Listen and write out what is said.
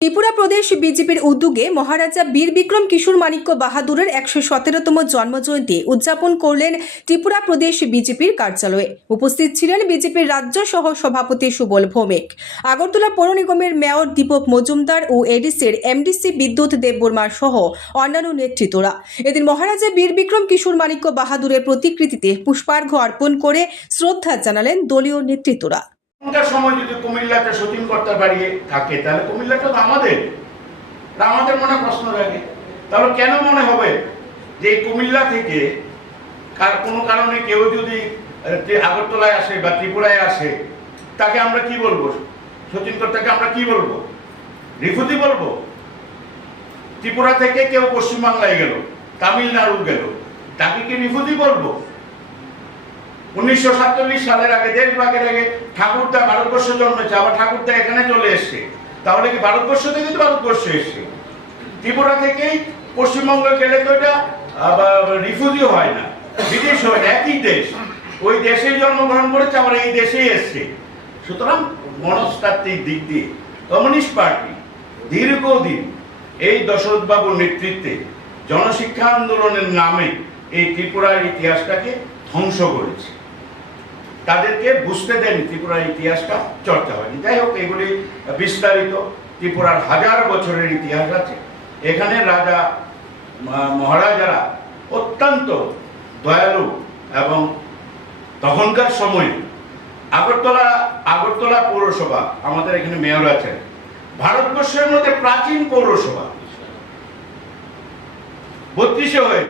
ত্রিপুরা প্রদেশ বিজেপির উদ্যোগে মহারাজা বীর বিক্রম কিশোর মাণিক্য বাহাদুরের একশো সতেরোতম জন্মজয়ন্তী উদযাপন করলেন ত্রিপুরা প্রদেশ বিজেপির কার্যালয়ে। উপস্থিত ছিলেন বিজেপির রাজ্য সহ সভাপতি সুবল ভৌমিক। আগরতলা পৌর নিগমের মেয়র দীপক মজুমদার ও এডিসির এমডিসি বিদ্যুৎ দেববর্মা সহ অন্যান্য নেতৃত্বরা। এদিন মহারাজা বীর বিক্রম কিশোর মাণিক্য বাহাদুরের প্রতিকৃতিতে পুষ্পার্ঘ্য অর্পণ করে শ্রদ্ধা জানালেন দলীয় নেতৃত্বরা। সময় যদি কুমিল্লাতে সচিন কর্তার বাড়ি থাকে, তাহলে কুমিল্লাটা তো আমাদের। আমাদের মনে প্রশ্ন থাকে তাহলে কেন মনে হবে যে কুমিল্লা থেকে কার কোনো কারণে কেউ যদি আগরতলায় আসে বা ত্রিপুরায় আসে, তাকে আমরা কি বলব? সচিন কর্তাকে আমরা কি বলব? রিফুজি বলব? ত্রিপুরা থেকে কেউ পশ্চিমবাংলায় গেল, তামিলনাড়ু গেল, তাকে কি রিফুজি বলব? উনিশশো সাতচল্লিশ সালের আগে দেশভাগের আগে ঠাকুরদা জন্মেছে, আবার ঠাকুরদা এখানে চলে এসছে। তাহলে কি ভারতবর্ষ থেকে তো ভারতবর্ষ এসছে? ত্রিপুরা থেকেই গেলে তো এটা রিফিউজি হয় না বিদেশ হয় না, একই দেশ। ওই দেশেই জন্মগ্রহণ করেছে, আবার এই দেশেই এসছে। সুতরাং মনস্তাত্ত্বিক দিক দিয়ে কমিউনিস্ট পার্টি দীর্ঘদিন এই দশরথ বাবুর নেতৃত্বে জনশিক্ষা আন্দোলনের নামে এই ত্রিপুরার ইতিহাসটাকে ধ্বংস করেছে। তাদেরকে বুঝতে দেন ত্রিপুরার ইতিহাসটা, চর্চা হয়নি। যাই হোক, এগুলি বিস্তারিত। ত্রিপুরার হাজার বছরের ইতিহাস আছে। এখানে রাজা মহারাজারা অত্যন্ত দয়ালু এবং তখনকার সময়ে আগরতলা আগরতলা পৌরসভা, আমাদের এখানে মেয়র আছেন। ভারতবর্ষের মধ্যে প্রাচীন পৌরসভা। বত্রিশে হয়ে